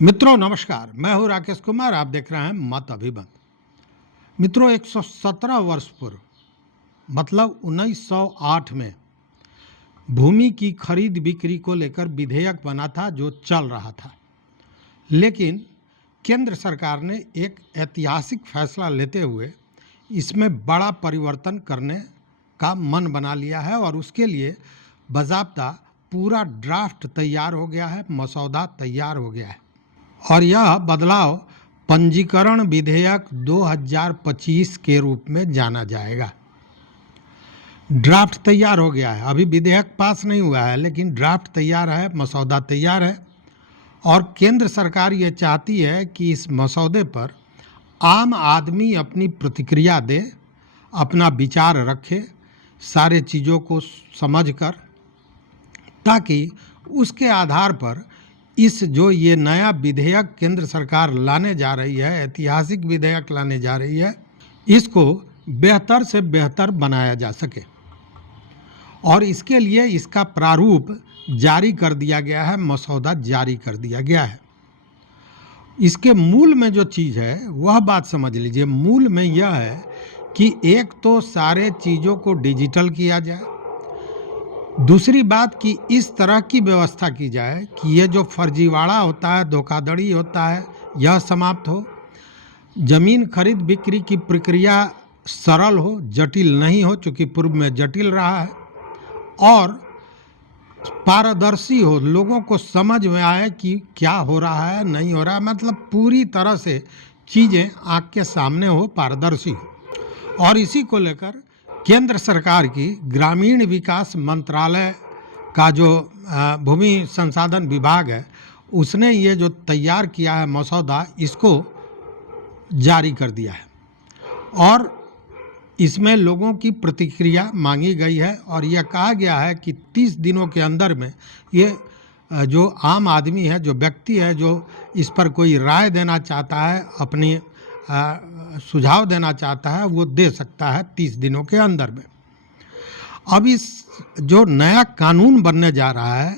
मित्रों नमस्कार, मैं हूं राकेश कुमार। आप देख रहे हैं मत अभिबंध। मित्रों 117 वर्ष पूर्व मतलब 1908 में भूमि की खरीद बिक्री को लेकर विधेयक बना था जो चल रहा था, लेकिन केंद्र सरकार ने एक ऐतिहासिक फैसला लेते हुए इसमें बड़ा परिवर्तन करने का मन बना लिया है और उसके लिए बाज़ाब्ता पूरा ड्राफ्ट तैयार हो गया है, मसौदा तैयार हो गया है और यह बदलाव पंजीकरण विधेयक 2025 के रूप में जाना जाएगा। ड्राफ्ट तैयार हो गया है, अभी विधेयक पास नहीं हुआ है, लेकिन ड्राफ्ट तैयार है, मसौदा तैयार है और केंद्र सरकार ये चाहती है कि इस मसौदे पर आम आदमी अपनी प्रतिक्रिया दे, अपना विचार रखे, सारे चीज़ों को समझकर, ताकि उसके आधार पर इस जो ये नया विधेयक केंद्र सरकार लाने जा रही है, ऐतिहासिक विधेयक लाने जा रही है, इसको बेहतर से बेहतर बनाया जा सके। और इसके लिए इसका प्रारूप जारी कर दिया गया है, मसौदा जारी कर दिया गया है। इसके मूल में जो चीज़ है वह बात समझ लीजिए। मूल में यह है कि एक तो सारे चीज़ों को डिजिटल किया जाए, दूसरी बात कि इस तरह की व्यवस्था की जाए कि ये जो फर्जीवाड़ा होता है, धोखाधड़ी होता है, यह समाप्त हो, ज़मीन खरीद बिक्री की प्रक्रिया सरल हो, जटिल नहीं हो, चूँकि पूर्व में जटिल रहा है, और पारदर्शी हो, लोगों को समझ में आए कि क्या हो रहा है, नहीं हो रहा है, मतलब पूरी तरह से चीज़ें आँख के सामने हो, पारदर्शी हो। और इसी को लेकर केंद्र सरकार की ग्रामीण विकास मंत्रालय का जो भूमि संसाधन विभाग है, उसने ये जो तैयार किया है मसौदा, इसको जारी कर दिया है और इसमें लोगों की प्रतिक्रिया मांगी गई है और यह कहा गया है कि 30 दिनों के अंदर में ये जो आम आदमी है, जो व्यक्ति है, जो इस पर कोई राय देना चाहता है, अपनी सुझाव देना चाहता है, वो दे सकता है 30 दिनों के अंदर में। अब इस जो नया कानून बनने जा रहा है,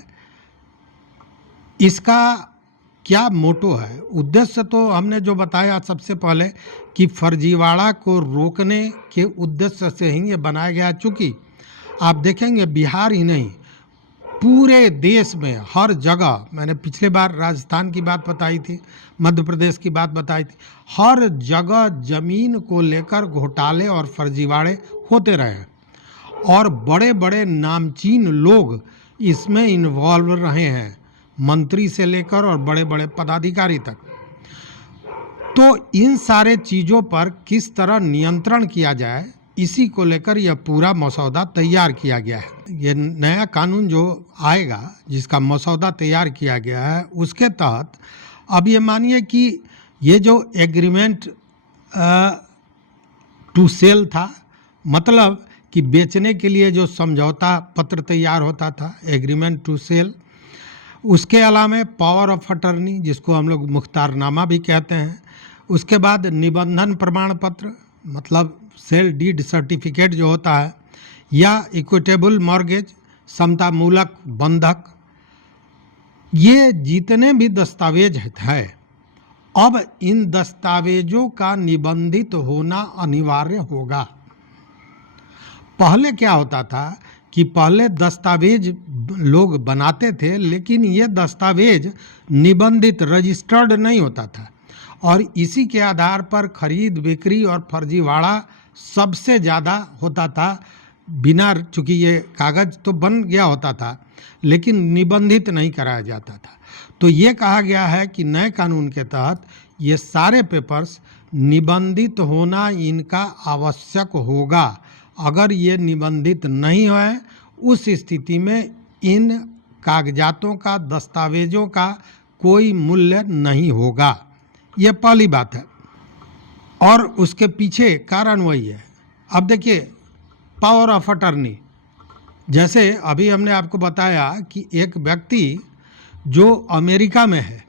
इसका क्या मोटो है, उद्देश्य तो हमने जो बताया सबसे पहले कि फर्जीवाड़ा को रोकने के उद्देश्य से ही ये बनाया गया। चूँकि आप देखेंगे बिहार ही नहीं, पूरे देश में हर जगह, मैंने पिछले बार राजस्थान की बात बताई थी, मध्य प्रदेश की बात बताई थी, हर जगह ज़मीन को लेकर घोटाले और फर्जीवाड़े होते रहे हैं और बड़े बड़े नामचीन लोग इसमें इन्वॉल्व रहे हैं, मंत्री से लेकर और बड़े बड़े पदाधिकारी तक। तो इन सारे चीज़ों पर किस तरह नियंत्रण किया जाए, इसी को लेकर यह पूरा मसौदा तैयार किया गया है। ये नया कानून जो आएगा, जिसका मसौदा तैयार किया गया है, उसके तहत अब ये मानिए कि ये जो एग्रीमेंट टू सेल था, मतलब कि बेचने के लिए जो समझौता पत्र तैयार होता था, एग्रीमेंट टू सेल, उसके अलावा पावर ऑफ अटर्नी, जिसको हम लोग मुख्तारनामा भी कहते हैं, उसके बाद निबंधन प्रमाण पत्र, मतलब सेल डीड सर्टिफिकेट जो होता है, या इक्विटेबल मॉर्गेज, समता मूलक बंधक, ये जितने भी दस्तावेज हैं, अब इन दस्तावेजों का निबंधित होना अनिवार्य होगा। पहले क्या होता था कि पहले दस्तावेज लोग बनाते थे, लेकिन ये दस्तावेज निबंधित, रजिस्टर्ड नहीं होता था और इसी के आधार पर खरीद बिक्री और फर्जीवाड़ा सबसे ज़्यादा होता था। बिना, चूँकि ये कागज़ तो बन गया होता था, लेकिन निबंधित नहीं कराया जाता था। तो ये कहा गया है कि नए कानून के तहत ये सारे पेपर्स निबंधित होना इनका आवश्यक होगा। अगर ये निबंधित नहीं है, उस स्थिति में इन कागजातों का, दस्तावेजों का कोई मूल्य नहीं होगा। ये पहली बात है और उसके पीछे कारण वही है। अब देखिए, पावर ऑफ अटर्नी, जैसे अभी हमने आपको बताया कि एक व्यक्ति जो अमेरिका में है,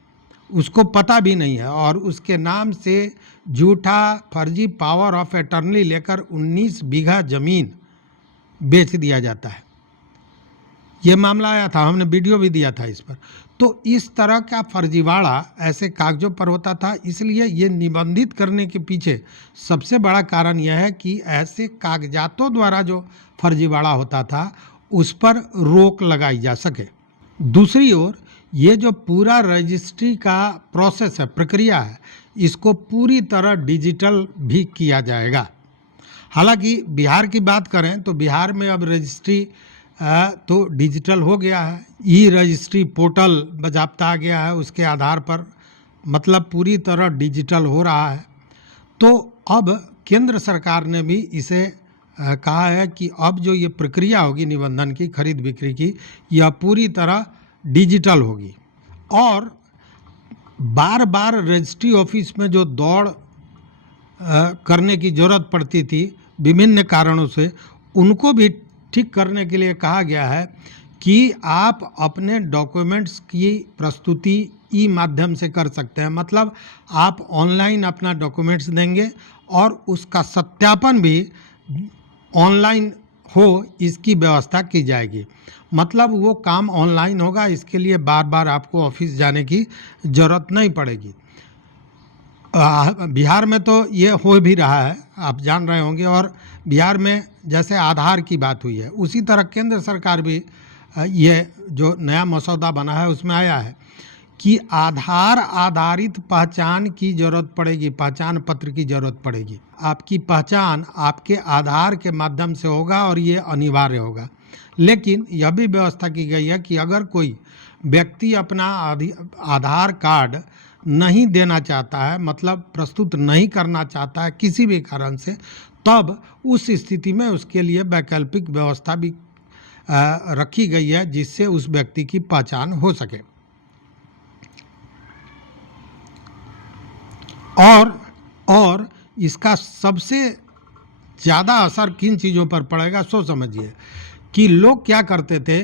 उसको पता भी नहीं है और उसके नाम से झूठा फर्जी पावर ऑफ अटर्नी लेकर 19 बीघा ज़मीन बेच दिया जाता है। ये मामला आया था, हमने वीडियो भी दिया था इस पर। तो इस तरह का फर्जीवाड़ा ऐसे कागज़ों पर होता था, इसलिए ये निबंधित करने के पीछे सबसे बड़ा कारण यह है कि ऐसे कागजातों द्वारा जो फर्जीवाड़ा होता था उस पर रोक लगाई जा सके। दूसरी ओर ये जो पूरा रजिस्ट्री का प्रोसेस है, प्रक्रिया है, इसको पूरी तरह डिजिटल भी किया जाएगा। हालांकि बिहार की बात करें तो बिहार में अब रजिस्ट्री तो डिजिटल हो गया है, ई रजिस्ट्री पोर्टल बाज़ाब्ता आ गया है, उसके आधार पर मतलब पूरी तरह डिजिटल हो रहा है। तो अब केंद्र सरकार ने भी इसे कहा है कि अब जो ये प्रक्रिया होगी निबंधन की, खरीद बिक्री की, यह पूरी तरह डिजिटल होगी और बार बार रजिस्ट्री ऑफिस में जो दौड़ करने की ज़रूरत पड़ती थी विभिन्न कारणों से, उनको भी ठीक करने के लिए कहा गया है कि आप अपने डॉक्यूमेंट्स की प्रस्तुति ई माध्यम से कर सकते हैं। मतलब आप ऑनलाइन अपना डॉक्यूमेंट्स देंगे और उसका सत्यापन भी ऑनलाइन हो, इसकी व्यवस्था की जाएगी। मतलब वो काम ऑनलाइन होगा, इसके लिए बार बार आपको ऑफिस जाने की ज़रूरत नहीं पड़ेगी। बिहार में तो ये हो भी रहा है, आप जान रहे होंगे। और बिहार में जैसे आधार की बात हुई है, उसी तरह केंद्र सरकार भी ये जो नया मसौदा बना है उसमें आया है कि आधार आधारित पहचान की ज़रूरत पड़ेगी, पहचान पत्र की ज़रूरत पड़ेगी। आपकी पहचान आपके आधार के माध्यम से होगा और ये अनिवार्य होगा। लेकिन यह भी व्यवस्था की गई है कि अगर कोई व्यक्ति अपना आधार कार्ड नहीं देना चाहता है, मतलब प्रस्तुत नहीं करना चाहता है किसी भी कारण से, तब उस स्थिति में उसके लिए वैकल्पिक व्यवस्था भी रखी गई है जिससे उस व्यक्ति की पहचान हो सके। और इसका सबसे ज़्यादा असर किन चीज़ों पर पड़ेगा सो समझिए कि लोग क्या करते थे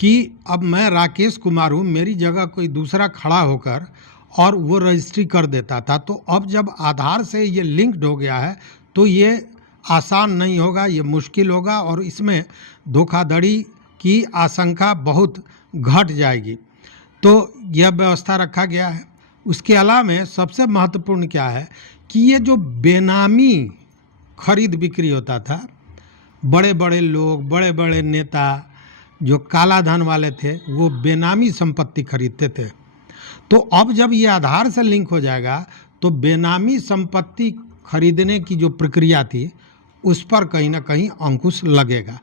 कि अब मैं राकेश कुमार हूँ, मेरी जगह कोई दूसरा खड़ा होकर और वो रजिस्ट्री कर देता था। तो अब जब आधार से ये लिंक्ड हो गया है तो ये आसान नहीं होगा, ये मुश्किल होगा और इसमें धोखाधड़ी की आशंका बहुत घट जाएगी। तो यह व्यवस्था रखा गया है। उसके अलावा सबसे महत्वपूर्ण क्या है कि ये जो बेनामी खरीद बिक्री होता था, बड़े बड़े लोग, बड़े बड़े नेता जो काला धन वाले थे वो बेनामी संपत्ति खरीदते थे। तो अब जब ये आधार से लिंक हो जाएगा तो बेनामी संपत्ति खरीदने की जो प्रक्रिया थी उस पर कहीं ना कहीं अंकुश लगेगा।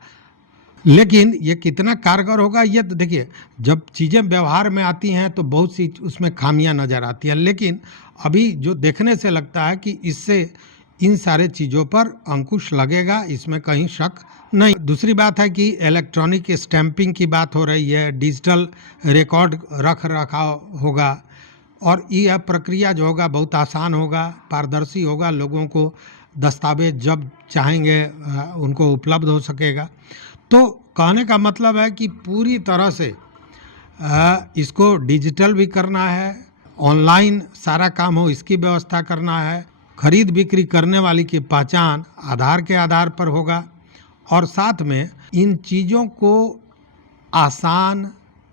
लेकिन ये कितना कारगर होगा, ये तो देखिए, जब चीज़ें व्यवहार में आती हैं तो बहुत सी उसमें खामियां नज़र आती हैं, लेकिन अभी जो देखने से लगता है कि इससे इन सारे चीज़ों पर अंकुश लगेगा, इसमें कहीं शक नहीं। दूसरी बात है कि इलेक्ट्रॉनिक स्टैंपिंग की बात हो रही है, डिजिटल रिकॉर्ड रख रखाव होगा और यह प्रक्रिया जो होगा बहुत आसान होगा, पारदर्शी होगा, लोगों को दस्तावेज जब चाहेंगे उनको उपलब्ध हो सकेगा। तो कहने का मतलब है कि पूरी तरह से इसको डिजिटल भी करना है, ऑनलाइन सारा काम हो इसकी व्यवस्था करना है, खरीद बिक्री करने वाली की पहचान आधार के आधार पर होगा और साथ में इन चीज़ों को आसान,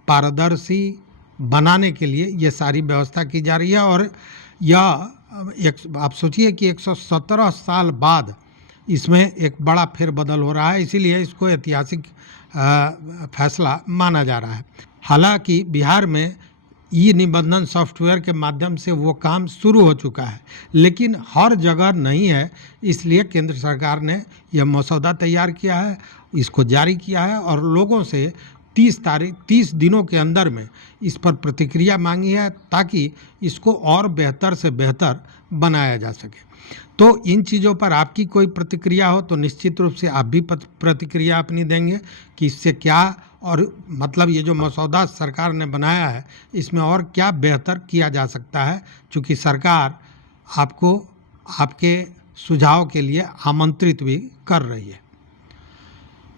पारदर्शी बनाने के लिए ये सारी व्यवस्था की जा रही है। और यह आप सोचिए कि 117 साल बाद इसमें एक बड़ा फेरबदल हो रहा है, इसीलिए इसको ऐतिहासिक फैसला माना जा रहा है। हालांकि बिहार में ई निबंधन सॉफ्टवेयर के माध्यम से वो काम शुरू हो चुका है, लेकिन हर जगह नहीं है, इसलिए केंद्र सरकार ने यह मसौदा तैयार किया है, इसको जारी किया है और लोगों से 30 दिनों के अंदर में इस पर प्रतिक्रिया मांगी है ताकि इसको और बेहतर से बेहतर बनाया जा सके। तो इन चीज़ों पर आपकी कोई प्रतिक्रिया हो तो निश्चित रूप से आप भी प्रतिक्रिया अपनी देंगे कि इससे क्या, और मतलब ये जो मसौदा सरकार ने बनाया है इसमें और क्या बेहतर किया जा सकता है, क्योंकि सरकार आपको आपके सुझाव के लिए आमंत्रित भी कर रही है।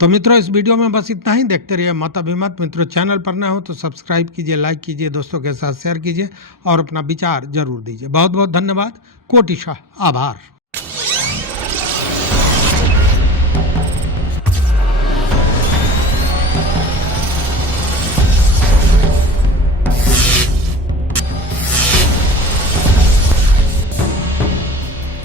तो मित्रों, इस वीडियो में बस इतना ही। देखते रहिए मत अभिमत। मित्रों, चैनल पर नए हो तो सब्सक्राइब कीजिए, लाइक कीजिए, दोस्तों के साथ शेयर कीजिए और अपना विचार जरूर दीजिए। बहुत बहुत धन्यवाद, कोटिशः आभार।